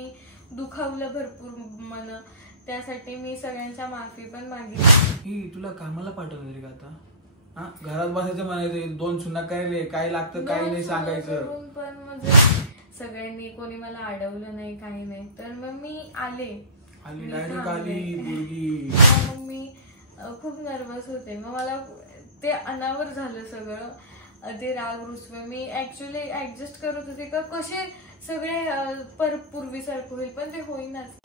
मी दुखावलं भरपूर मन, त्यासाठी मी सगळ्यांच्या माफी पण मागितली. तुला कामाला पाठवलं रे का आता? घरात बसायचं म्हणायचं, 2 सुना काय काय लागतं काय नाही सांगायचं. पण म्हणजे सगळ्यांनी कोणी मला अडवलं नाही काही नाही, तर मग मी आली डायरेक्ट आली मुलगी. मग मी खूप नर्वस होते. मग मला ते अनावर झालं सगळं, ते राग रुसवे. मी ऍक्च्युली ऍडजस्ट करत होते का कसे सगळे पूर्वीसारखं होईल, पण ते होईनाच.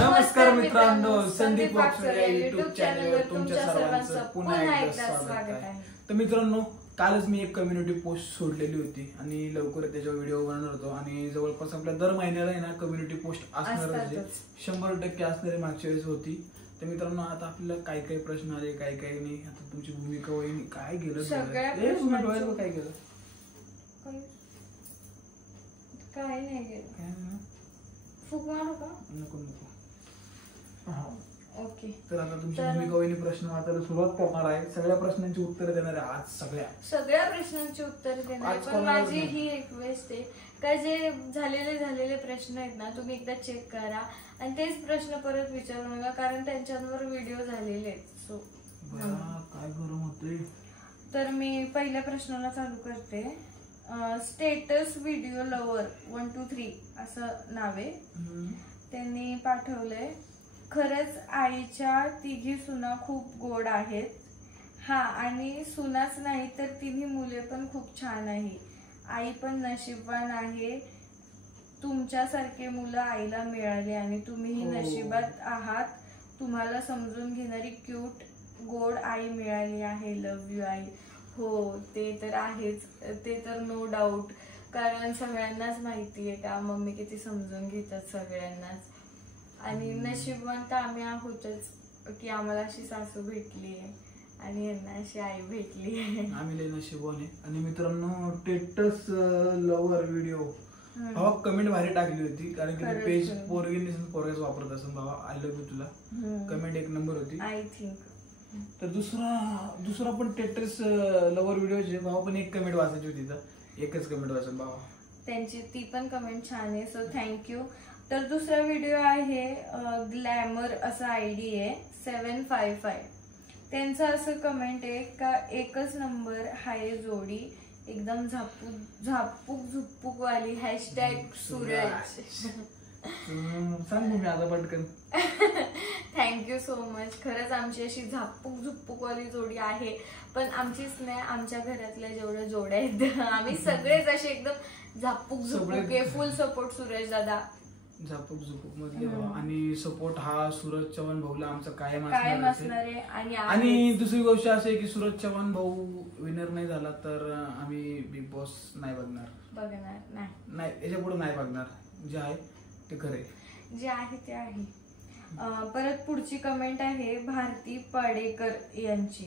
नमस्कार मित्रांनो, संदीप वाकचोरे युट्यूब चॅनलवर तुमच्या सर्वांचं पुन्हा एकदा स्वागत आहे. तर मित्रांनो, कालच मी एक कम्युनिटी पोस्ट सोडलेली होती आणि लवकर त्याचा व्हिडिओ बनवणार होतो. आणि जवळपास आपल्या दर महिन्याला आहे ना कम्युनिटी पोस्ट असणार, 100% असणारी मागच्या वेळेस होती. तर मित्रांनो, आता आपल्याला काय काय प्रश्न आले, काय काय नाही, आता तुमची भूमिका होईल, काय गेलं काय केलं काय नाही गेलं, फुक मारू का? नको नको. ओके, तर आता तुमची भूमिका वहिनी प्रश्न वाचायला सुरुवात करणार आहे. सगळ्या प्रश्नांची उत्तरं देणार आहे आज. सगळ्या प्रश्नांची उत्तरं देणार आहे. पण माझी ही रिक्वेस्ट आहे का जे झालेले प्रश्न आहेत ना, तुम्ही एकदा चेक करा आणि तेच प्रश्न परत विचारू नका, कारण त्यांच्यावर व्हिडिओ झालेले आहेत. सो काय गरम होते. तर मी पहिल्या प्रश्नाला चालू करते. स्टेटस व्हिडिओ लवर 1 2 3 असं नाव आहे. त्यांनी पाठवलंय, खरंच आईच्या तिघी सुना खूप गोड आहेत. आणि सुनाच नाही तर तिन्ही मुले पण खूप छान आहे. आई पण नशीबवान आहे, तुमच्यासारखे मुलं आईला मिळाले आणि तुम्हीही नशिबात आहात. तुम्हाला समजून घेणारी क्यूट गोड आई मिळाली आहे. लव्ह यू आई. हो, ते तर आहेच, ते तर नो डाऊट, कारण सगळ्यांनाच माहितीये का मम्मी किती समजून घेतात सगळ्यांनाच. आणि नशीबवंत आम्ही आहोतच की आम्हाला अशी सासू भेटली आहे आणि यांना अशी आई भेटली आहे. आम्ही लय नशीबवान आहे. आणि मित्रांनो, स्टेटस लवर व्हिडिओ कमेंट भारी टाकली होती, कारण की पेज पोरगेच वापरत असं. बाबा आय लव्ह यू तुला, कमेंट एक नंबर होती आय थिंक. तर दुसरा पण स्टेटस लवर व्हिडिओ भावा पण एक कमेंट वाचायची होती, तर एकच कमेंट वाचन भावा, त्यांची ती पण कमेंट छान आहे. So thank you. तर दुसरा व्हिडिओ आहे ग्लॅमर असा आयडी आहे 755. त्यांचं असं कमेंट आहे का एकच नंबर हाय जोडी, एकदम झापूक झुप्पूक वाली #सूरज. सांग मी आता पटकन. Thank you so much. खरंच आमची अशी झापूक झुप्पूक वाली जोडी आहे, पण आमचीच नाही, आमच्या घरातल्या जेवढ्या जोड्या आहेत आम्ही सगळेच असे एकदम झापूक झुपूक आहे. फुल सपोर्ट सूरज दादा, झापूक झुपूक मधले. आणि सपोर्ट हा सूरज चव्हाण भाऊला आमचा कायम असणार आहे. आणि दुसरी गोष्ट अशी आहे की सूरज चव्हाण भाऊ विनर नाही झाला तर आम्ही बिग बॉस नाही बघणार नाही, याच्या पुढे नाही बघणार. जे आहे ते खरे, जे आहे ते आहे. परत पुढची कमेंट आहे भारती पाडेकर यांची.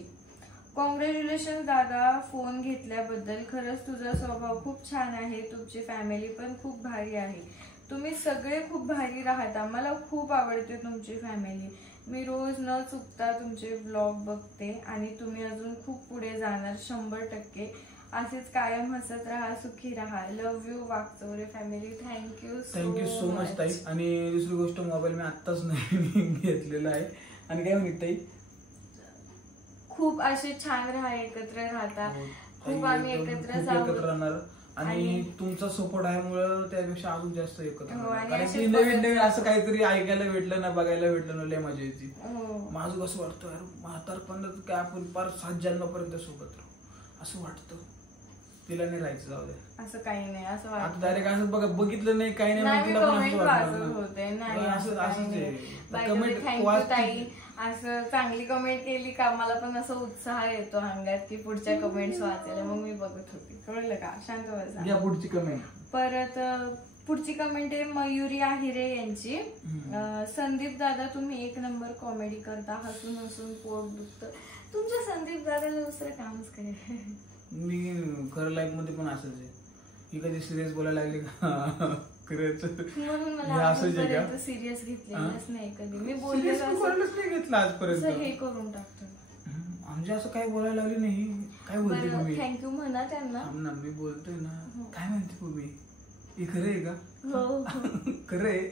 कॉंग्रॅच्युलेशन दादा फोन घेतल्याबद्दल. खरंच तुझा स्वभाव खूप छान आहे, तुमची फॅमिली पण खूप भारी आहे, तुम्ही सगळे खूप भारी राहता. मला खूप आवडते तुमची फॅमिली. मी रोज न चुकता तुमचे ब्लॉग बघते आणि तुम्ही अजून खूप पुढे जाणार 100%. असेच कायम हसत राहा, सुखी राहा. Love you Wakchaure family. Thank you so much ताई. आणि दुसरी गोष्ट, मोबाईल मी आत्ताच नाही घेतलेला आहे. आणि काय म्हणत ताई, खूप असे छान राहा, एकत्र राहता. खूप आम्ही एकत्र राहणार. आणि तुमचा सपोर्ट आहे मुळे त्यापेक्षा अजून जास्त एकत्र, कारण की नवीन असं काहीतरी ऐकायला भेटलं ना, बघायला भेटलं ना, लय मजा येते. माझं कसं वाटतं यार, म्हातारपणात काय आपण पार 7 जन्मापर्यंत सोबत राहू असं वाटतं. तिला नाही राहायचं, जाऊ दे. असं काही नाही, असं वाटतं डायरेक्ट असं बघा बघितलं नाही काही नाही, असं चांगली कमेंट केली का मला पण असं उत्साह येतो अंगात की पुढच्या कमेंट्स वाचायला. मग मी बघत होती, कळलं का? शांत बसा. पुढची कमेंट. परत पुढची कमेंट आहे मयुरी आहिरे यांची. संदीप दादा तुम्ही एक नंबर कॉमेडी करता, हसून हसून पोट दुखतं. तुमच्या संदीप दादाला दुसरं कामच काय. मी खरं लाईफ मध्ये पण असंच आहे. ही कधी सिरियस बोलायला लागली का खरंच म्हणून मला सिरियस घेतलेलंच नाही कधी. मी बोललेच नाही घेतलं आजपर्यंत. हे करून टाकतो म्हणजे असं काही बोलायला लागली नाही. काय बोलते तुम्ही? थँक्यू म्हणा त्यांना. मी बोलतोय ना. काय म्हणते तुम्ही? हे खरं आहे का? हो खरं आहे.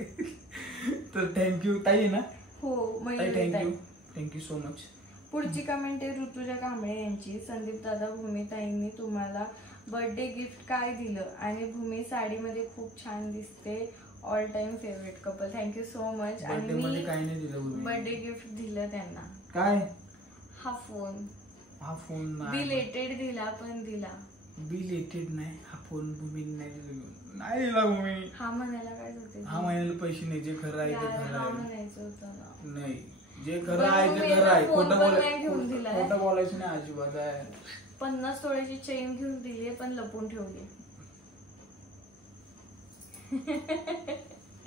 तर थँक्यू ताई ना. हो थँक्यू सो मच. पुढची कमेंट आहे ऋतुजा कांबळे यांची. संदीप दादा भूमिताईंनी तुम्हाला बर्थडे गिफ्ट काय दिलं आणि भूमी साडीमध्ये खूप छान दिसते. All time favourite couple. Thank you so much. आणि मी बर्थडे गिफ्ट दिलं त्यांना. काय? हा फोन. हा फोन बिलेटेड दिला पण दिला. बिलेटेड नाही. हा फोन भूमी नाही दिला. भूमी हा म्हणायला काय होते? हा म्हणायला पैसे नाही. जे खरं आहे ते खरं आहे. म्हणायचं होतं नाही. जे खरं आहे ते खरं आहे. खोटं बोलायचं नाही अजिबात आहे. 50 तोळ्याची चेन घेऊन दिली पण लपून ठेवली.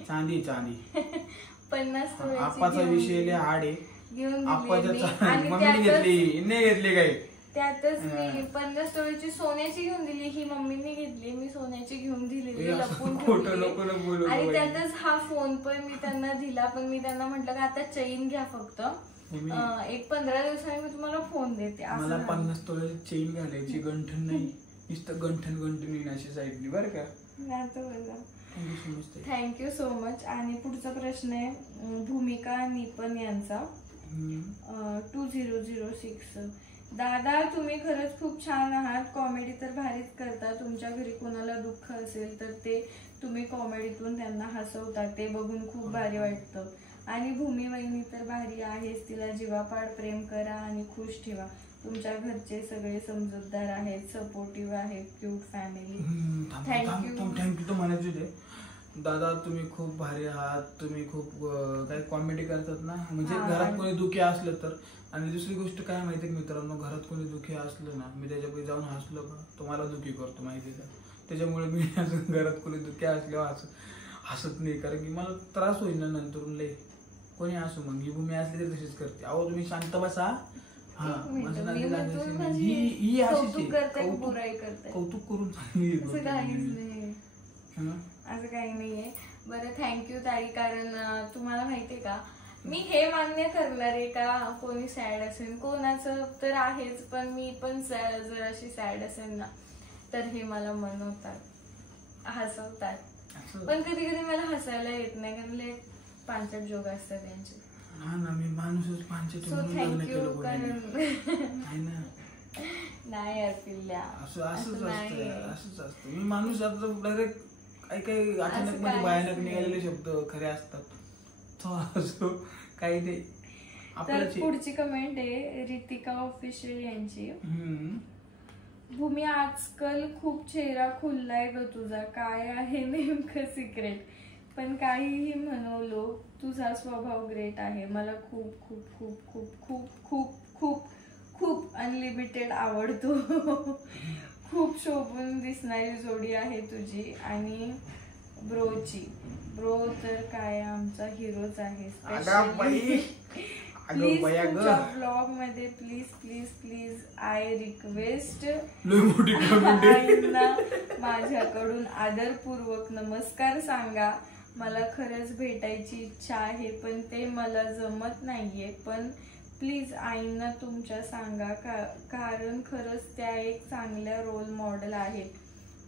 चांदी 50 तोळ्याची आपाचा विषय हाड आहे. घेऊन मम्मीने घेतली नाही घेतली काही. त्यातच मी 50 तोळ्याची सोन्याची घेऊन दिली. ही मम्मीने घेतली. मी सोन्याची घेऊन दिलेली लपून ठेवली. आणि त्यातच हा फोन पण मी त्यांना दिला. पण मी त्यांना म्हटलं का आता चेन घ्या फक्त, एक 15 दिवसांनी मी तुम्हाला फोन देते. मला 50 तोळ्याची चेन घालायची, गंठन नाही. नुसतं गंठन अशी साईडनी बरं का. Thank you so much. आणि पुढचा प्रश्न आहे भूमिका निपन यांचा. 2006. दादा तुम्ही खरंच खूप छान आहात. कॉमेडी तर भारीच करता. तुमच्या घरी कोणाला दुःख असेल तर ते तुम्ही कॉमेडीतून त्यांना हसवता. ते बघून खूप भारी वाटतं. आणि भूमी वहिनी तर भारी आहेच. तिला जीवापाड प्रेम करा आणि खुश ठेवा. तुमच्या घरचे सगळे समजूतदार आहेत, सपोर्टिव्ह आहेत, क्यूट फॅमिली. थँक्यू तो म्हणायचे होते. दादा तुम्ही खूप भारी आहात. तुम्ही खूप काही कॉमेडी करतात ना. म्हणजे घरात कोणी दुखी असलं तर. आणि दुसरी गोष्ट काय माहिती मित्रांनो, घरात कोणी दुखी असलं ना, मी त्याच्याकडे जाऊन हसलो का तुम्हाला दुखी करतो माहिती का. त्याच्यामुळे मी घरात कोणी दुखी असल्यावर हसत नाही. कारण की मला त्रास होईल ना नंतर लय. कोणी असो मग. ही भूमी असली तर तशीच करते. अहो तुम्ही शांत बसा. ही अशीच कौतुक करून असं काही नाहीये. बरं थँक्यू ताई. कारण तुम्हाला माहितीये का मी हे मान्य करणार आहे का कोणी सॅड असेल, कोणाचं तर आहेच, पण मी पण जर अशी सॅड असेल ना तर हे मला मनवतात, हसवतात. पण कधी कधी मला हसायला येत नाही कारण पांचट जोग असतात त्यांचे. हा ना, मी माणूसच पांचट. So thank you. कारण नाही यार पिल्ल्या असंच असतं. मी माणूस आता डायरेक्ट काही अचानक मध्ये भयानक निघालेले शब्द खरे असतात. काही नाही. तर पुढची कमेंट आहे रितिका ऑफिशियल यांची. भूमी आजकाल खूप चेहरा खुललाय ग तुझा, काय आहे नेमकं सिक्रेट? पण काहीही म्हणवलो तुझा स्वभाव ग्रेट आहे. मला खूप खूप खूप खूप खूप खूप खूप खूप अनलिमिटेड आवडतो. खूप शोभून दिसणारी जोडी आहे तुझी आणि ब्रोची. ब्रो तर काय आमचा हिरोच आहे. प्लीज तुमच्या ब्लॉग मध्ये please please please I request माझ्याकडून आदरपूर्वक नमस्कार सांगा. मला खरंच भेटायची इच्छा आहे पण ते मला जमत नाहीये. पण प्लीज आईंना तुमच्या सांगा कारण खरंच त्या एक चांगल्या रोल मॉडेल आहेत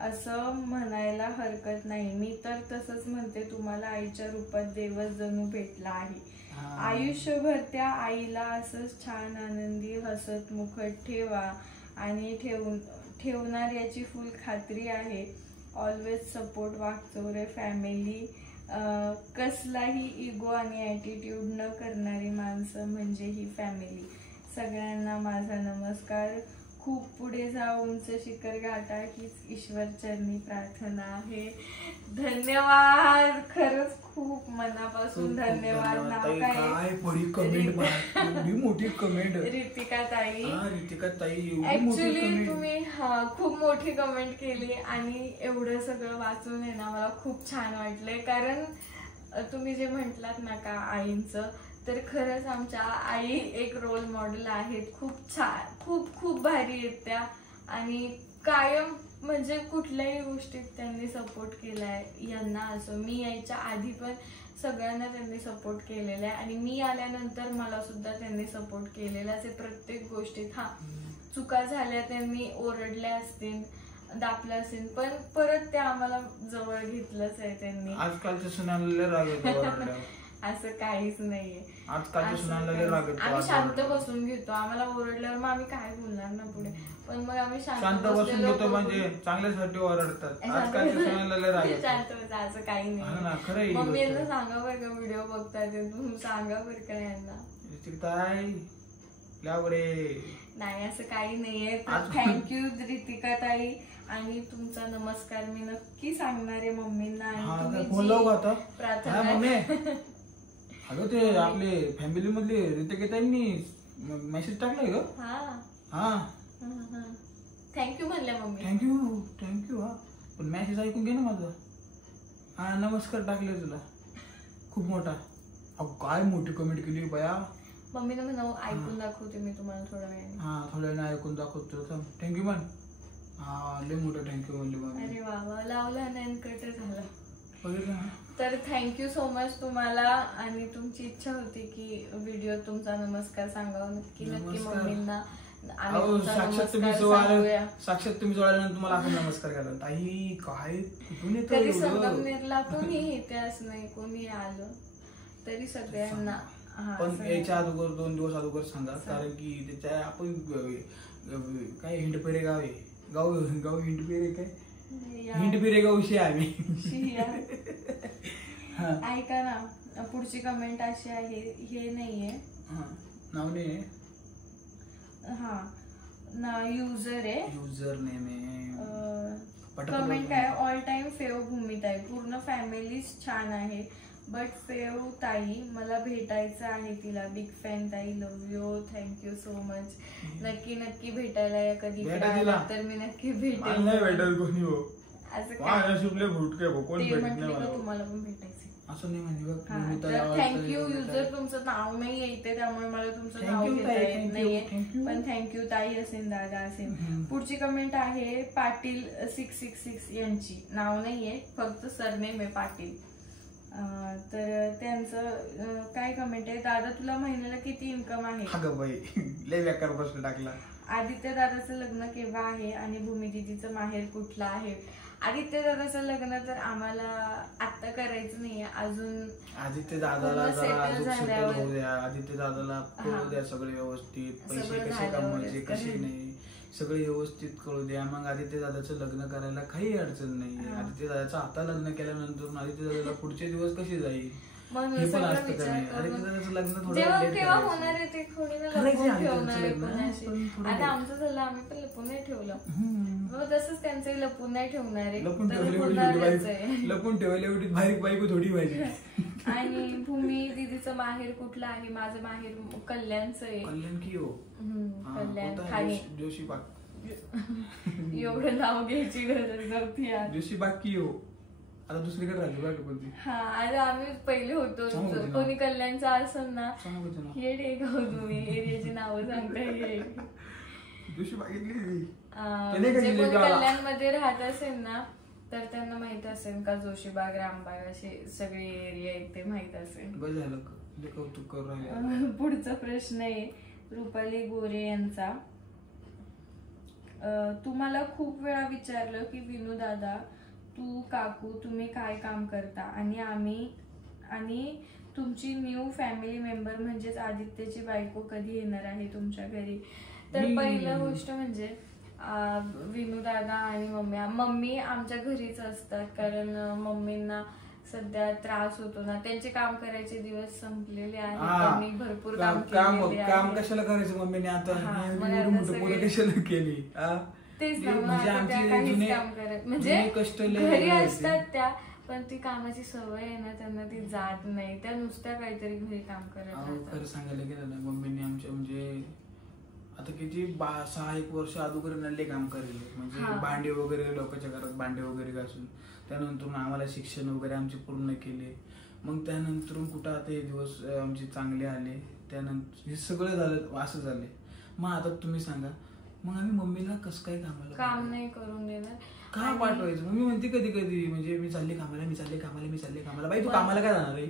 असं म्हणायला हरकत नाही. मी तर तसंच म्हणते, तुम्हाला आईच्या रूपात देवच जणू भेटला आहे. आयुष्यभर त्या आईला असंच छान आनंदी हसत मुखट ठेवा आणि ठेवणार याची फुल खात्री आहे. Always support Waghchaure family. कसलाही इगो आणि ॲटिट्यूड न करणारी माणसं म्हणजे ही फॅमिली. सगळ्यांना माझा नमस्कार. खूप पुढे जा, उंच शिखर गाठा हीच ईश्वर चरणी प्रार्थना आहे. धन्यवाद, खरंच खूप मनापासून धन्यवाद. नाव काय बरी कमेंट, एवढी मोठी कमेंट. रितिका ताई. रितिका ताई, ऍक्च्युली तुम्ही खूप मोठी कमेंट केली आणि एवढं सगळं वाचून आहे ना मला खूप छान वाटलंय. कारण तुम्ही जे म्हटलात ना का आईंचं, तर खरंच आमच्या आई एक रोल मॉडेल आहेत. खूप छान, खूप खूप भारी आहेत त्या. आणि कायम म्हणजे कुठल्याही गोष्टीत त्यांनी सपोर्ट केलाय. यांना असं मी यायच्या आधी पण सगळ्यांना त्यांनी सपोर्ट केलेला आहे आणि मी आल्यानंतर मला सुद्धा त्यांनी सपोर्ट केलेलाच आहे प्रत्येक गोष्टीत. हा, चुका झाल्या त्यांनी ओरडल्या असतील, दापलं असेल, पण परत ते आम्हाला जवळ घेतलंच आहे त्यांनी. आजकालच्या सुनाला राग येतो. असं काहीच नाहीये. आजकालच्या सुनाला राग येतो. आम्ही शांत बसून घेतो. आम्हाला ओरडल्यावर मग आम्ही काय बोलणार ना पुढे, पण मग आम्ही शांत बसून घेतो. म्हणजे चांगल्यासाठी ओरडतात. आजकालच्या सुनाला राग येतो. शांत बस, असं काही नाही. मम्मी यांना सांगा बरं का, व्हिडिओ बघतात तुम्ही सांगा बरं का यांना. नाही असं काही नाहीये. थँक्यू रितिका ताई. आणि तुमचा नमस्कार मी नक्की सांगणार आहे मम्मींना. प्रार्थना अगं ते आपले फॅमिली मधले रितिका ताईंनी मेसेज टाकलाय ग. थँक्यू म्हणल्या मम्मी. थँक्यू. हा, पण मेसेज ऐकून घे ना माझा. हा, नमस्कार टाकले तुला खूप मोठा. अहो काय मोठी कमेंट केली बया. मम्मीने म्हणा ऐकून दाखवते मी तुम्हाला थोड्या वेळाने. हा, थोड्या वेळाने ऐकून दाखवतो. थँक्यू म्हण. हा, लय मोठं थँक्यू म्हणली मम्मी. अरे वा, लावला नाही कट झाला. बघितलं. तर थँक्यू सो मच तुम्हाला. आणि तुमची इच्छा होती की व्हिडिओ तुमचा नमस्कार सांगावं. नक्की मम्मींना. साक्षात तुम्ही जवळ आल्यानंतर तुम्हाला आपण नमस्कार करा. ताई काय कुठून येतो. तरी संगमनेरला कोणी येते असं नाही, कोणी आलं तरी सगळ्यांना. पण याच्या अगोदर 2 दिवस अगोदर सांगा, कारण की त्याच्या आपण काय हिंडपेरे गाव आहे. गाव हिंडपेरे काय हिंडपेरे गावशी आम्ही. ऐका ना, पुढची कमेंट अशी आहे, हे नाहीये नाव नाही. हा ना, युजर आहे. युजर नेम आहे. कमेंट काय, ऑल टाइम फेव भूमिताई, पूर्ण फॅमिलीच छान आहे. बट फेव ताई मला भेटायचं आहे तिला. बिग फॅन ताई, love you. Thank you so much. नक्की भेटायला या कधी तर मी नक्की भेटेल. असं तुम्हाला पण भेटायचं असं नाही म्हणजे. Thank you user. तुमचं नाव नाही येते त्यामुळे मला तुमचं नाव घेता येत नाहीये, पण थँक्यू ताई असेल, दादा असेल. पुढची कमेंट आहे पाटील 666 यांची. नाव नाहीये, फक्त सरनेम आहे पाटील. तर त्यांचं काय कमेंट आहे, दादा तुला महिन्याला किती इन्कम आहे. टाकला. आदित्य दादाचं लग्न केव्हा आहे आणि भूमी दीदीचं माहेर कुठलं आहे. आदित्य दादाचं लग्न तर आम्हाला आता करायचं नाहीये अजून. आदित्य दादाला आदित्य दादाला कळू द्या सगळे व्यवस्थित. पैसे कसे कमवायचे कसे नाही सगळे व्यवस्थित कळू द्या. मग आदित्य दादाचं लग्न करायला काही अडचण नाही. आदित्य दादाचं आता लग्न केल्यानंतर आदित्य दादाला पुढचे दिवस कसे जाईल हे पण असतं का नाही. आदित्य दादाचं लग्न थोडं होणार आहे ते आता आमचं झालं, आम्ही पण लपून नाही ठेवलं. तसंच त्यांचं लपून नाही ठेवणार आहे. लपून ठेवायला एवढी बारीक बायको थोडी पाहिजे. आणि भूमी दीदीचं माहेर कुठलं आहे. माझं माहेर कल्याणचं आहे. कल्याण की हो. कल्याण ठाणे. जोशीबाग. एवढं नाव घ्यायची गरज नव्हती. जोशीबाग की हो. आता दुसरीकडे राहिली बघ कोणती. हा, अरे आम्ही पहिले होतो. कोणी कल्याणचं असेल ना, येडे का हो तुम्ही, एरियाची नावं सांगताय. कोणी कल्याण मध्ये राहत असेल ना तर त्यांना माहित असेल का जोशीबाग, रामबाग असे सगळे एरिया आहेत ते माहित असेल. पुढचा प्रश्न आहे रुपाली गोरे यांचा. तुम्हाला खूप वेळा विचारलं की विनू दादा, तू, काकू तुम्ही काय काम करता आणि तुमची न्यू फॅमिली मेंबर म्हणजेच आदित्यची बायको कधी येणार आहे तुमच्या घरी. तर पहिलं गोष्ट म्हणजे विनू दादा आणि मम्मी आमच्या घरीच असतात. कारण मम्मींना सध्या त्रास होतो ना, त्यांचे काम करायचे दिवस संपलेले आहेत, त्यांनी भरपूर काम कशाला करायचं मम्मीने आता पोरं कशाला केली तेच म्हणजे घरी असतात त्या, पण ती कामाची सवय आहे ना त्यांना, ती जात नाही, त्या नुसत्या काहीतरी घरी काम करत. खरं सांगायला गेलं ना, मम्मीने आमच्या म्हणजे आता किती 6-1 वर्ष अगोदर नल्ले काम करेल, म्हणजे भांडे वगैरे लोकांच्या घरात भांडे वगैरे घासून, त्यानंतर आम्हाला शिक्षण वगैरे आमचे पूर्ण केले. मग त्यानंतर कुठं आता हे दिवस आमचे चांगले आले, त्यानंतर हे सगळं झालं असं झाले. मग आता तुम्ही सांगा, मग आम्ही मम्मीला कसं काय काम नाही करून देणार, काय पाठवायचं? मम्मी म्हणते कधी कधी, म्हणजे मी चालले कामाला. बाई तू कामाला काय जाणार आहे?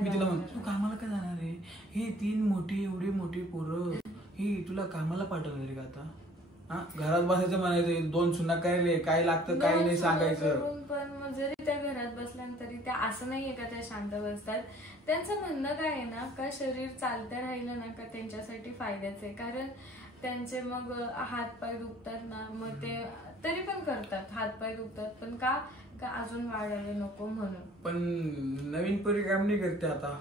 मी तिला म्हणतो तू कामाला काय जाणार आहे? हे 3 एवढी मोठी पोरं ही तुला कामाला पाठवणार आहे का आता? घरात बसायचं म्हणायचं, 2 सुना काय लागतं काय नाही सांगायचं. पण जरी त्या घरात बसल्यानंतर तरी त्या असं नाहीये का त्या शांत बसतात. त्यांचं म्हणणं काय आहे ना, का शरीर चालतं राहिलं ना का त्यांच्यासाठी फायद्याचं आहे, कारण त्यांचे मग हातपाय दुखतात ना, मग ते तरी पण करतात, हातपाय दुखतात पण का अजून वाढायला नको म्हणून. पण नवीन पोरी काम नाही करते आता,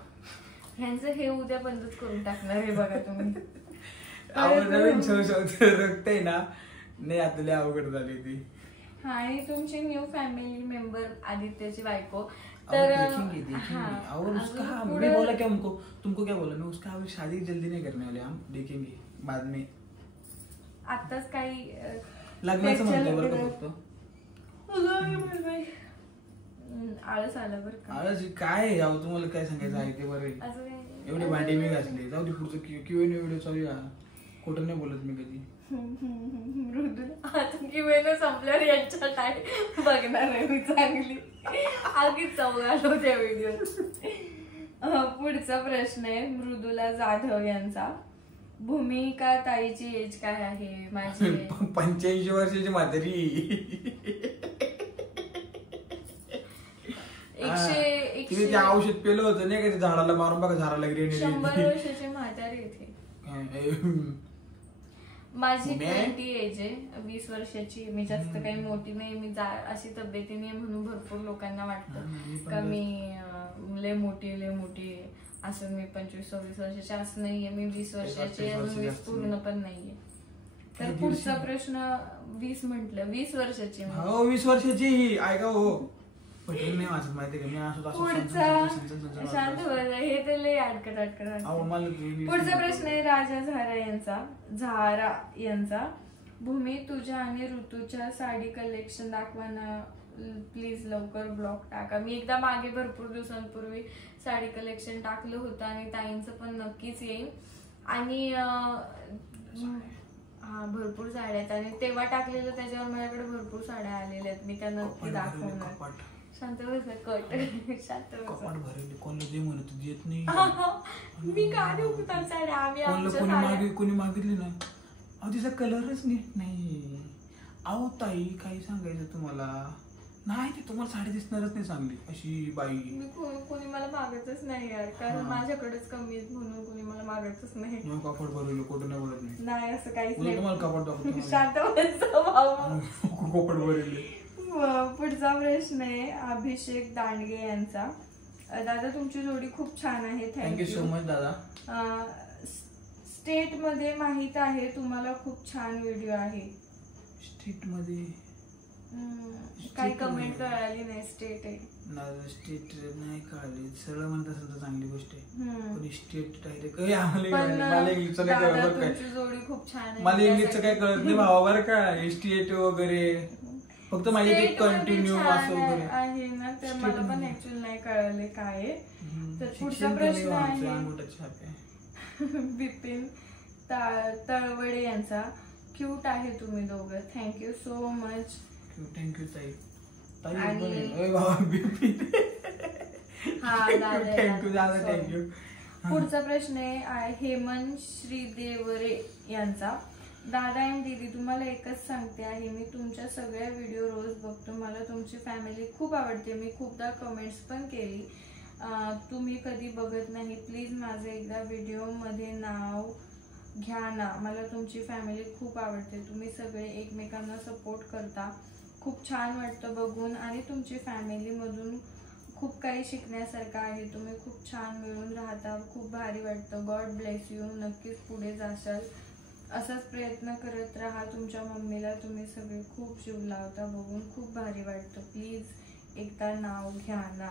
ह्यांचं हे उद्या बंदच करून टाकणार आहे बघा तुम्ही. नवीन रक्त आहे ना, नाही आता लय अवघड झाली ती. आणि तुमची न्यू फॅमिली मेंबर आदित्यची बायको, तर मैं बोला क्या तुमको क्या बोला, मैं उसका अभी शादी जल्दी नहीं करने वाले, हम देखेंगे बाद में. आताच काही लग्नाचं म्हणतोय बरं का फक्त. आळस आला बरं का. आळस काय यावं, तुम्हाला काय सांगायचं आहे ते बरं. एवढे भांडे मी घासले, जाऊ दे पुढचं Q&A व्हिडिओ चालू या. खोटं नाही बोलत मी कधी. Q&A संपल्यावर यांच्या काय बघणार आहे मी चांगली, आगीच चौघालो त्या व्हिडिओ. पुढचा प्रश्न आहे मृदुला जाधव यांचा. भूमिका ताईची एज काय आहे? माझी 85 वर्षाची म्हातारी. 100 औषध पेलं होतं नाही का, झाडाला मारून बघा, झाडाला 100 वर्षाची म्हातारी इथे. माझी 20 एज आहे, 20 वर्षाची. मी जास्त काही मोठी नाही, मी अशी तब्येतीने म्हणून भरपूर लोकांना वाटतं का मी लय मोठी असं. मी 25-26 वर्षाची असं नाहीये, मी 20 वर्षाची, अजून 20 पूर्ण पण नाहीये. तर पुढचा प्रश्न 20 म्हटलं, 20 वर्षाची. हो 20 वर्षाची ऐका हो. पुढचा शांत बघा, हे तर लय अडकट. पुढचा प्रश्न आहे राजा झारा यांचा. भूमी, तुझ्या आणि ऋतूच्या साडी कलेक्शन दाखवा ना प्लीज, लवकर ब्लॉग टाका. मी एकदा मागे भरपूर दिवसांपूर्वी साडी कलेक्शन टाकलं होतं आणि ताईंचं पण नक्कीच येईल. आणि भरपूर साड्या आहेत आणि तेव्हा टाकलेलं त्याच्यावर माझ्याकडे भरपूर साड्या आलेल्या आहेत, मी त्या नक्की दाखवणार. शांत बसा, शांत बसा. मी का देऊ साड्या? आम्ही कोणी मागितली ना, अहो तिचा कलरच नीट नाही. अहो ताई काही सांगायचं तुम्हाला नाही, ते तुम्हाला साडी दिसणारच नाही चांगली अशी बाई. कोणी मला मागतच नाही यार, कारण माझ्याकडेच कमी आहेत म्हणून कोणी मला मागतच नाही. कापड भरवलं, खोटं नाही बोलत नाही, असं काहीच नाही. तुम्हाला कापड दाखवतो, शांत कापड भरले. पुढचा प्रश्न आहे अभिषेक दांडगे यांचा. दादा, तुमची जोडी खूप छान आहे, थँक्यू सो मच दादा. स्टेट मध्ये माहित आहे तुम्हाला, खूप छान व्हिडिओ आहे. स्टेट मध्ये काही कमेंट कळाली नाही. स्टेट आहे स्टेट नाही कळाली, सरळ म्हणत असेल तर चांगली गोष्ट आहे, पण स्टेट डायरेक्ट मला इंग्लिशचं काय कळत बरं काय, जोडी खूप छान आहे. मला इंग्लिशचं काय कळत नाही भावा बरं का. स्टेट वगैरे फक्त माझे ते कंटिन्यू असं वगैरे आहे ना, तर मला पण ऍक्च्युअली नाही कळले काय. तर पुढचा प्रश्न आहे बिपिन तळवडे यांचा. क्यूट आहे तुम्ही दोघं, थँक्यू सो मच. थँक्यू ताई. थँक्यू. पुढचा प्रश्न आहे हेमंत श्रीदेवरे यांचा. दादा आणि दीदी, तुम्हाला एकच सांगते आहे, मी तुमच्या सगळ्या व्हिडिओ रोज बघतो, मला तुमची फॅमिली खूप आवडते, मी खूपदा कमेंट्स पण केली, तुम्ही कधी बघत नाही, प्लीज माझं एकदा व्हिडिओ मध्ये नाव घ्या ना, मला तुमची फॅमिली खूप आवडते, तुम्ही सगळे एकमेकांना सपोर्ट करता, खूप छान वाटतं बघून आणि तुमची फॅमिली मधून खूप काही शिकण्यासारखं आहे. तुम्ही खूप छान मिळून राहता, खूप भारी वाटतं. God bless you. नक्कीच पुढे जाशाल. असाच प्रयत्न करत राहा. तुमच्या मम्मीला तुम्ही सगळे खूप जीव लावता, बघून खूप भारी वाटतं. प्लीज एकदा नाव घ्या ना.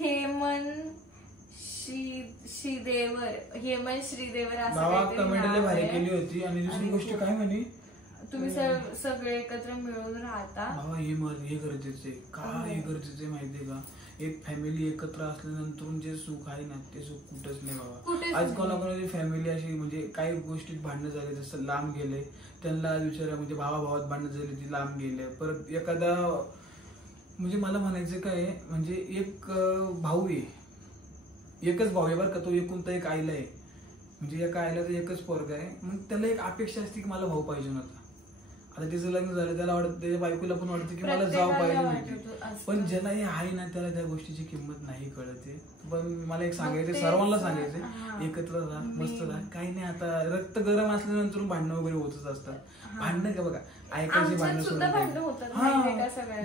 हेमंत श्रीदेवर असं कमेंट भारी केली होती. आणि दुसरी गोष्ट काय म्हणे, तुम्ही सगळे एकत्र मिळून राहता. बाबा हे गरजेचे काय, हे गरजेचे माहितीये का? एक फॅमिली एकत्र असल्यानंतर जे सुख आहे ना ते सुख कुठंच नाही बाबा. आज कोणाकोणाची फॅमिली अशी म्हणजे काही गोष्टीत भांडणं झाले, जसं लांब गेले त्यांना विचारा, म्हणजे भावाभावात भांडणं झाली ती लांब गेले. परत एखादा म्हणजे मला म्हणायचं काय, म्हणजे एक भाऊ आहे, एकच भाऊ आहे बरं का, तो एकूणता एक आईला आहे. म्हणजे एका आईला तर एकच पोरगा आहे. मग त्याला एक अपेक्षा असते की मला भाऊ पाहिजे नव्हता. आता तिचं लग्न झालं, त्याला वाटत, त्याच्या बायकोला पण वाटतं की मला जाऊ पाहिजे होती. पण ज्याला हे आहे ना त्याला त्या गोष्टीची किंमत नाही कळते. पण मला एक सांगायचं, सर्वांना सांगायचं, एकत्र राहा, मस्त राहा. काही नाही, आता रक्त गरम असल्यानंतर भांडणं वगैरे होतच असतात. भांडणं का बघा, ऐकायचे भांडणं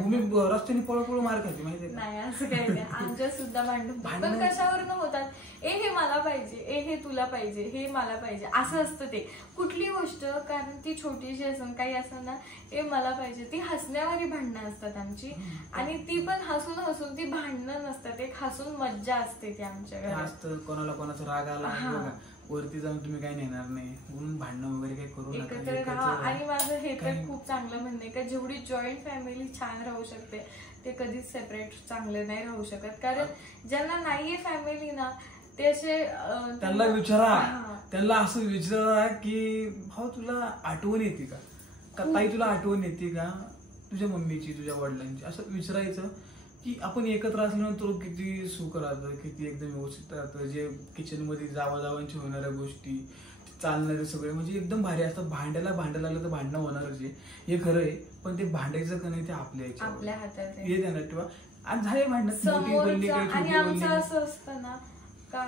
भूमी रस्त्याने पळपळ मार खाते माहिती नाही. असं काही नाही, आमच्यात सुद्धा भांडण कशावर होतात. हे मला पाहिजे, हे तुला पाहिजे, हे मला पाहिजे, असं असतं ते. कुठली गोष्ट, कारण ती छोटीशी असून काही असं ना, हे मला पाहिजे, ती हसण्यावारी भांडणं असतात आमची. आणि ती पण हसून हसून ती भांडणं नसतात, एक हसून मज्जा असते ती आमच्या घरात. कोणाला कोणाचा राग आला वरती जाऊन तुम्ही काही नेणार नाही, म्हणून भांडणं वगैरे काही करू नका, एकत्र राहा. आणि माझं हे तर खूप चांगलं म्हणणं आहे का जेवढी जॉईंट फॅमिली छान राहू शकते ते कधीच सेपरेट चांगले नाही राहू शकत. कारण ज्यांना नाहीये फॅमिली ना, ते असे त्यांना विचारा, त्यांना असं विचारा की भाऊ तुला आठवण येते का, ताई तुला आठवण येते का तुझ्या मम्मीची, तुझ्या वडिलांची, असं विचारायचं. की आपण एकत्र असल्यानंतर किती सुख राहतं, किती एकदम व्यवस्थित राहतं. जे किचन मध्ये जावाजावांची होणाऱ्या गोष्टी, चालणारे सगळे म्हणजे एकदम भारी असतात. भांड्याला आलं तर भांडणं होणारच आहे, हे खरं आहे. पण ते भांडायचं का नाही ते आपल्या हातात हे ध्यानात ठेवा. आणि झाले भांडण. आणि आमचं असं असतं ना का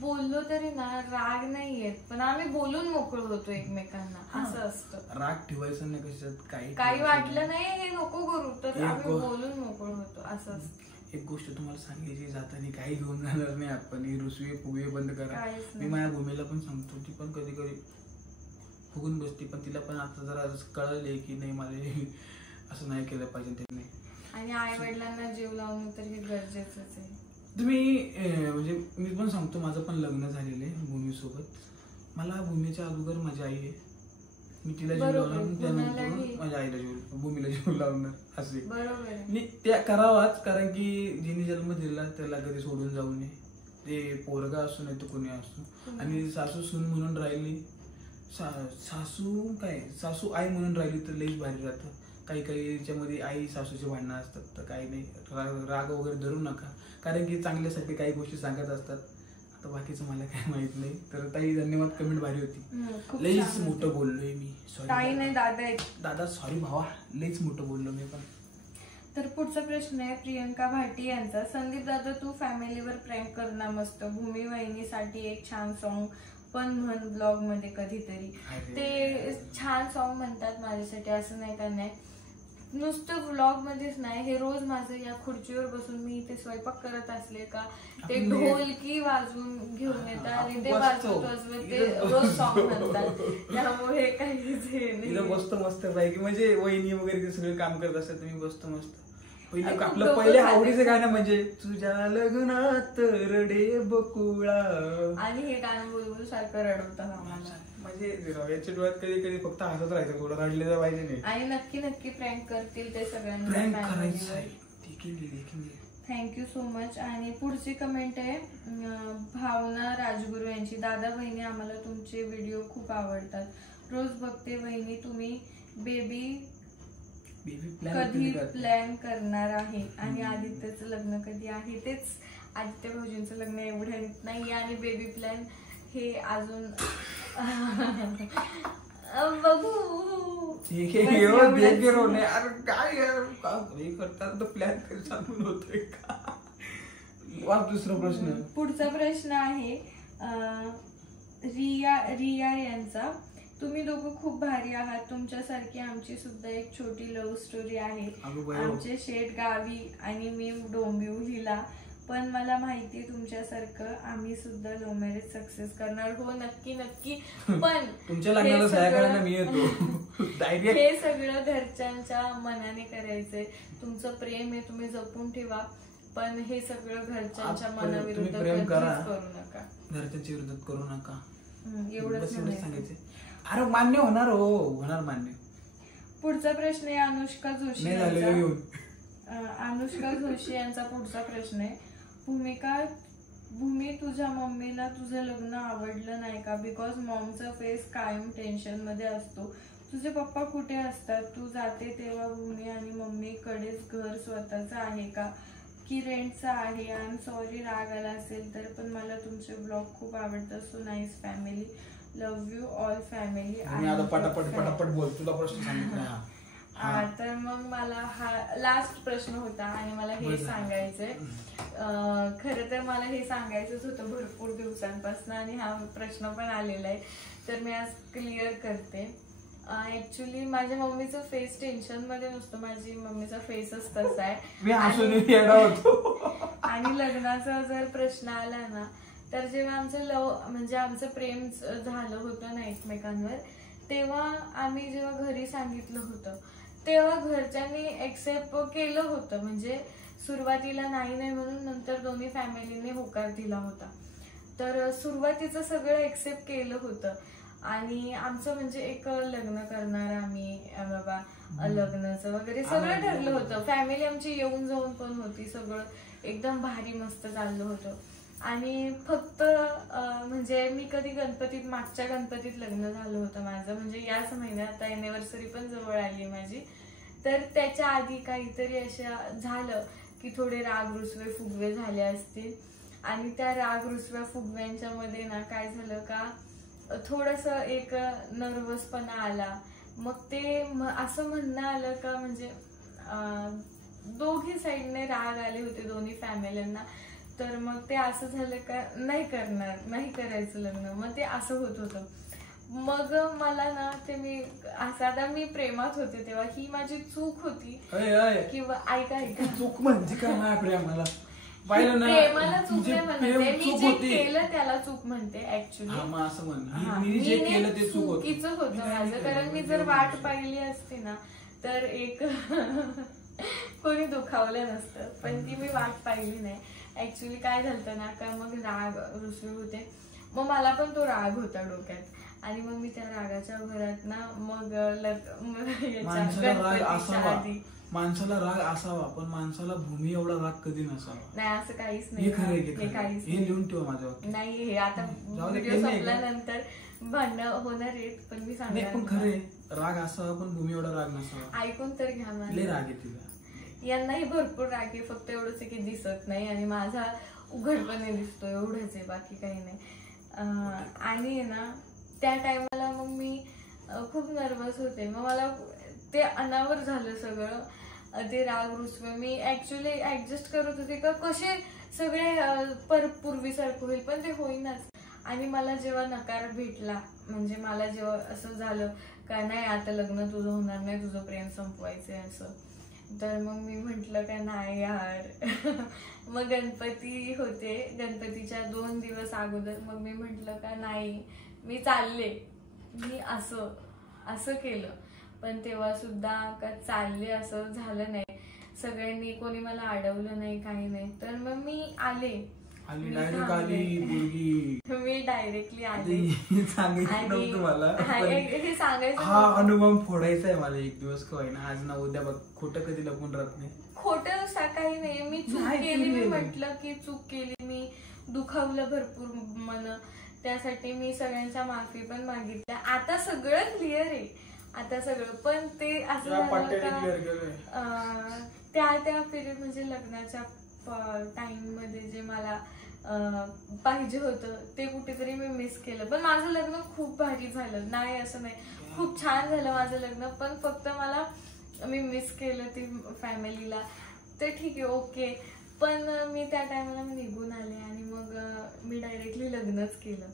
बोललो तरी ना राग नाही येत, पण आम्ही बोलून मोकळ होतो एकमेकांना, असं असतं. राग ठेवायचं नाही कशात, काही वाटलं नाही हे नको करू तर आम्ही बोलून मोकळ होतो, असं असतं. एक गोष्ट तुम्हाला सांगायची, जाताना काही घेऊन जाणार नाही आपण, रुसवे फुगे बंद करा. मी माझ्या भूमीला पण सांगतो, ती पण कधी कधी फुगून बसते, पण तिला पण आता जरा कळले की नाही मला असं नाही केलं पाहिजे त्यांनी. आणि आई वडिलांना जीव लावणं तर हे गरजेचंच आहे. तुम्ही म्हणजे मी पण सांगतो, माझं पण लग्न झालेलं आहे भूमीसोबत. मला भूमीच्या अगोदर माझी आई आहे, मी तिला जीव लावणार, त्यानंतर माझ्या आईला जीव, भूमीला जीव लावणार, असे त्या करावाच. कारण की जिने जन्म दिला त्याला कधी सोडून जाऊ नये, ते पोरगा असो नाही तर कोणी असो. आणि सासू सून म्हणून राहिली, सासू आई म्हणून राहिली तर लईच भारी राहतं. काही याच्यामध्ये आई सासूचे भांडणं असतात, तर काही नाही, राग वगैरे धरू नका, कारण की चांगल्यासाठी काही गोष्टी सांगत असतात. आता बाकीचं मला काही माहित नाही. तर ताई धन्यवाद, कमेंट भारी होती. लईच मोठं बोललोय मी, सॉरी दादा, सॉरी भावा, लईच मोठं बोललो मी पण. तर पुढचा प्रश्न आहे प्रियंका भाटी यांचा. संदीप दादा तू फॅमिलीवर प्रँक करणं मस्त, भूमी वहिनीसाठी एक छान सॉन्ग पण म्हण ब्लॉग मध्ये कधीतरी. ते छान सॉन्ग म्हणतात माझ्यासाठी, असं नाही का नाही, नुसतं व्लॉग मध्येच नाही, हे रोज माझं या खुर्चीवर बसून मी ते स्वयंपाक करत असले का ते ढोलकी वाजवून घेऊन येतात आणि ते वाजवत ते रोज सॉन्ग म्हणतात. त्यामुळे काहीच हे नाही, बसतो मस्त पैकी, म्हणजे वहिनी वगैरे ते सगळे काम करत असतात, तुम्ही बसतो मस्त. आपलं पहिले आवडीचं गाणं म्हणजे तुझ्या लग्नात रडे बकुळा, आणि हे गाणं बोलून सारखं रडवतं आम्हाला. म्हणजे याच्या डोळ्यात कधी कधी फक्त हसत राहायचं, थोडं रडलेलं पाहिजे नाही. आणि नक्की नक्की प्रँक करतील ते सगळ्यांना. Thank you so much. आणि पुढची कमेंट आहे भावना राजगुरू यांची. दादा बहिणी आम्हाला तुमचे व्हिडिओ खूप आवडतात, रोज बघते वहिनी, तुम्ही बेबी कधी प्लॅन करणार आहे आणि आदित्यचं लग्न कधी आहे. तेच आदित्य भाऊजींचं लग्न एवढ्यात नाही आणि बेबी प्लॅन हे अजून बघू. दुसरा प्रश्न, पुढचा प्रश्न आहे रिया यांचा. तुम्ही दोघं खूप भारी आहात. तुमच्यासारखी आमची सुद्धा एक छोटी लव्ह स्टोरी आहे. आमचे शेठ गावी आणि मी डोंबिवलीला. पण मला माहितीये तुमच्यासारखं आम्ही सुद्धा लव्ह मॅरेज सक्सेस करणार. हो नक्की नक्की. पण तुमच्या लग्नाला सहाय्य करायला मी येतो. हे सगळं घरच्यांच्या मनाने करायचंय. तुमचं प्रेम आहे तुम्ही जपून ठेवा, पण हे सगळं घरच्यांच्या मनाविरुद्ध करू नका. घरच्यांच्या विरोधात करू नका एवढंच सांगायचं. अरे मान्य होणार. हो होणार मान्य. पुढचा प्रश्न आहे अनुष्का जोशी यांचा पुढचा प्रश्न आहे. भूमी तुझ्या मम्मीला तुझं लग्न आवडलं नाही का? बिकॉज मॉमचा फेस कायम टेन्शन मध्ये असतो. तुझे पप्पा कुठे असतात? तू जाते तेव्हा भूमी आणि मम्मीकडेच घर स्वतःचं आहे का की रेंटचं आहे? आय एम सॉरी राग आला असेल तर, पण मला तुमचे ब्लॉग खूप आवडतात. So nice family, love you all family. आता पटापट बोल, तुला प्रश्न सांगितला. तर मग मला हा लास्ट प्रश्न होता आणि मला हे सांगायचंय. खरं तर मला हे सांगायचंच होतं भरपूर दिवसांपासून आणि हा प्रश्न पण आलेला आहे, तर मी आज क्लिअर करते. ऍक्च्युली माझ्या मम्मीचं फेस टेन्शन मध्ये नसतो. माझी मम्मीचा फेसच तसा आहे. आणि लग्नाचा जर प्रश्न आला ना, तर जेव्हा आमचं प्रेम झालं होतं ना एकमेकांवर, तेव्हा आम्ही जेव्हा घरी सांगितलं होतं तेव्हा घरच्यांनी एक्सेप्ट केलं होतं. म्हणजे सुरुवातीला नाही म्हणून नंतर दोन्ही फॅमिलीने होकार दिला होता. तर सुरुवातीचं सगळं एक्सेप्ट केलं होतं आणि आमचं म्हणजे एक लग्न करणार आम्ही बाबा, लग्नाचं वगैरे सगळं ठरलं होतं. फॅमिली आमची येऊन जाऊन पण होती. सगळं एकदम भारी मस्त चाललं होतं. आणि फक्त म्हणजे मी कधी मागच्या गणपतीत लग्न झालं होतं माझं, म्हणजे याच महिन्यात अॅनिव्हर्सरी पण जवळ आली माझी. तर त्याच्या आधी काहीतरी अशा झालं की थोडे राग रुसवे फुगवे झाले असतील आणि त्या राग रुसव्या फुगव्यांच्या मध्ये ना काय झालं का थोडस एक नर्वसपणा आला. मग ते असं म्हणणं आलं का म्हणजे दोघी साईडने राग आले होते दोन्ही फॅमिलींना. तर मग ते असं झालं का नाही करायचं लग्न. मग ते असं होत होतं. मग मला ना ते आता मी प्रेमात होते तेव्हा ही माझी चूक होती. किंवा ऐका चूक म्हणजे काय प्रेमाला प्रेमाला चूक नाही म्हणते मी, जे केलं त्याला चूक म्हणते ऍक्च्युली. चुकीचं होतं माझं, कारण मी जर वाट पाहिली असती ना तर एक कोणी दुखावलं नसतं. पण ती मी वाट पाहिली नाही. ऍक्च्युली काय झालं ना का मग राग रुसवे होते. मग मला पण तो राग होता डोक्यात आणि मग मी त्या रागाच्या भरात ना मग माणसाला राग असावा, पण माणसाला भूमी एवढा राग कधी नसावा. नाही असं काहीच नाही. हे लिहून ठेवा माझ्यावर. नाही हे आता व्हिडिओ संपल्यानंतर भांडणं होणार आहेत, पण मी सांगणार. पण खरे राग असावा पण भूमी एवढा राग नसावा. ऐकून तर घ्या. लय राग आहे तिला. यांनाही भरपूर राग आहे, फक्त एवढंच आहे की दिसत नाही आणि माझा उघडपणे दिसतो, एवढंच आहे, बाकी काही नाही. आणि ना त्या टायमाला मग मी खूप नर्वस होते. मग मला ते अनावर झालं सगळं, ते राग रुसवे. मी ऍक्च्युली ऍडजस्ट करत होते का कसे सगळे पूर्वीसारखं होईल, पण ते होईनाच. आणि मला जेव्हा नकार भेटला, म्हणजे मला जेव्हा असं झालं का नाही आता लग्न तुझं होणार नाही, तुझं प्रेम संपवायचंय असं, तर मग मी म्हंटल का नाही यार. मग गणपती होते, गणपतीच्या 2 दिवस अगोदर मग मी म्हंटल का नाही मी चालले, मी असं केलं. पण तेव्हा सुद्धा का चालले असं झालं नाही. सगळ्यांनी कोणी मला अडवलं नाही, काही नाही. तर मग मी आले. मी डायरेक्टली आले. हे सांगायचं हा अनुभव फोडायचा आहे मला एक दिवस काय ना, आज ना उद्या बघ. खोटं कधी लपून राहत नाही. खोटं काही नाही. मी चूक केली, मी म्हटलं की चूक केली, मी दुखावलं भरपूर मन. त्यासाठी मी सगळ्यांच्या माफी पण मागितल्या. आता सगळं क्लिअर आहे, आता सगळं. पण ते असं झालं का त्या पिरियड म्हणजे लग्नाच्या टाइम मध्ये जे मला पाहिजे होतं ते कुठेतरी मी मिस केलं. पण माझं लग्न खूप भारी झालं, नाही असं नाही, खूप छान झालं माझं लग्न. पण फक्त मी मिस केलं ती फॅमिलीला. ते ठीक आहे, ओके. पण मी त्या टायमाला निघून आले आणि मग मी डायरेक्टली लग्नच केलं.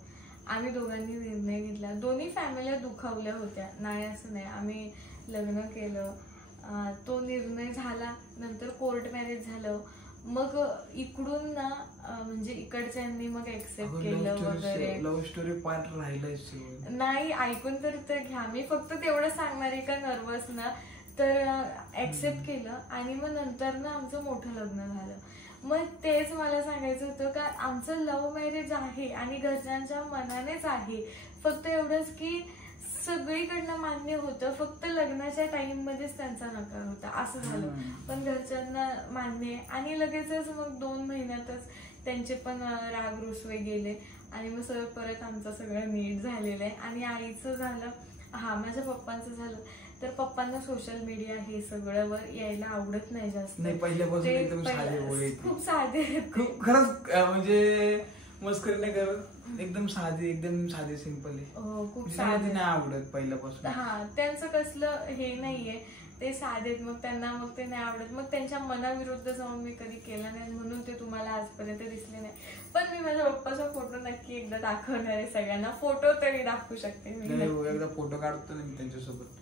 आम्ही दोघांनी निर्णय घेतला. दोन्ही फॅमिल्या दुखावल्या होत्या, नाही असं नाही. आम्ही लग्न केलं, तो निर्णय झाला, नंतर कोर्ट मॅरेज झालं. मग इकडून ना म्हणजे इकडच्यांनी मग एक्सेप्ट केलं वगैरे. लव्ह स्टोरी पार्ट राहिलाय नाही, ऐकून तर घ्या. मी फक्त तेवढं सांगणार आहे का नर्वस ना, तर एक्सेप्ट केलं आणि मग नंतर ना आमचं मोठं लग्न झालं. मग तेच मला सांगायचं होतं का आमचं लव्ह मॅरेज आहे आणि घरच्यांच्या मनानेच आहे. फक्त एवढंच की सगळीकडनं मान्य होतं, फक्त लग्नाच्या टाइम मध्येच त्यांचा नकार होता, असं झालं. पण घरच्यांना मान्य आहे आणि लगेचच मग 2 महिन्यातच त्यांचे पण राग रुसवे गेले आणि मग सगळं परत आमचं सगळं नीट झालेलं आहे. आणि आईचं झालं, माझ्या पप्पांचं झालं तर पप्पांना सोशल मीडिया हे सगळं वर यायला आवडत नाही जास्त. पहिल्यापासून एकदम साधे, खूप साधे, खूप खरंच म्हणजे मस्करी नाही करत, एकदम साधे सिंपल आहे. खूप साधे नाही आवडत पहिल्यापासून. त्यांचं कसलं हे नाहीये, ते साधेत. मग त्यांना मग ते नाही आवडत. मग त्यांच्या मनाविरुद्ध जाऊन मी कधी केलं नाही, म्हणून ते तुम्हाला आजपर्यंत दिसले नाही. पण मी माझ्या पप्पाचा फोटो नक्की एकदा दाखवणार आहे सगळ्यांना. फोटो तरी दाखवू शकते मी. एकदा फोटो काढतो ना मी त्यांच्यासोबत.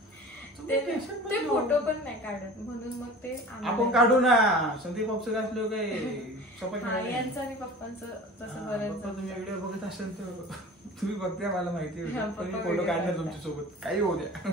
ते फोटो पण नाही काढत, म्हणून मग ते आपण काढू ना. संदीप बापचं असलो काय यांचं आणि पप्पांचं तसं बरंच. तुम्ही व्हिडिओ बघत असेल तर तुम्ही बघते, मला माहिती आहे. फोटो काढणार तुमच्यासोबत, काही होऊ द्या.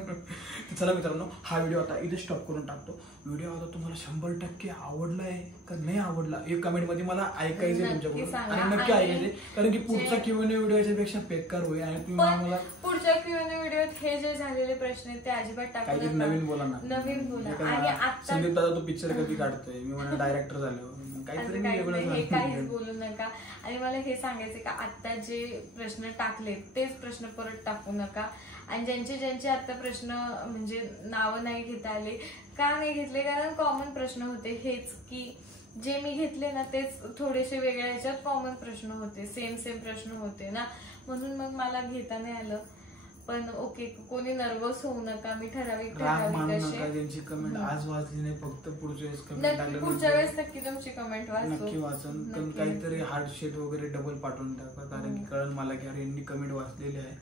चला मित्रांनो, हा व्हिडिओ आता इथे स्टॉप करून टाकतो. व्हिडिओ आता तुम्हाला 100% आवडलाय का नाही आवडला एक कमेंट मध्ये मला ऐकायचंय तुमच्याकडून, आणि नक्की ऐकायचंय. कारण की पुढचा Q&A व्हिडिओच्या पेक्षा बेकार होईल. आणि तुम्ही मला पुढच्या Q&A व्हिडिओत हे जे झालेले प्रश्न आहेत ते अजिबात टाकू, नवीन बोला ना, नवीन बोला. आणि आता संदीप दादा तो पिक्चर कधी काढतोय, मी म्हणा डायरेक्टर झालो, हे काहीच बोलू नका. आणि मला हे सांगायचं का आता जे प्रश्न टाकले तेच प्रश्न परत टाकू नका. आणि ज्यांचे आता प्रश्न म्हणजे नावं नाही घेता आले, का नाही घेतले, कारण कॉमन प्रश्न होते हेच, की जे मी घेतले ना तेच थोडेसे वेगळ्या ह्याच्यात कॉमन प्रश्न होते, सेम प्रश्न होते ना, म्हणून मग मला घेता नाही आलं. पण ओके, कोणी नर्वस होऊ नका. मी ठराविक ज्यांची कमेंट आज वाचली नाही, फक्त पुढच्या वेळेस नक्की तुमची कमेंट नक्की वाचन. पण काहीतरी हार्ट शेट वगैरे डबल पाठवून टाका, कारण की कळण मला की अरे यांनी कमेंट वाचलेली आहे.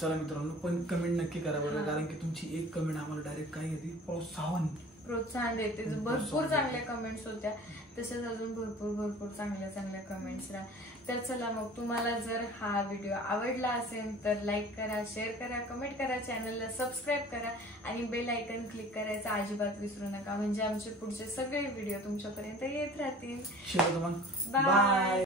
चला मित्रांनो, पण कमेंट नक्की करा बरं, कारण की तुमची एक कमेंट आम्हाला डायरेक्ट काय येते, प्रोत्साहन देते. भरपूर चांगल्या कमेंट्स होत्या, तसेच अजून भरपूर चांगल्या कमेंट्स राहा. तर चला मग, तुम्हाला जर हा व्हिडिओ आवडला असेल तर लाईक करा, शेअर करा, कमेंट करा, चॅनलला सबस्क्राईब करा आणि बेल आयकन क्लिक करायचं अजिबात विसरू नका, म्हणजे आमचे पुढचे सगळे व्हिडिओ तुमच्यापर्यंत येत राहतील. बाय.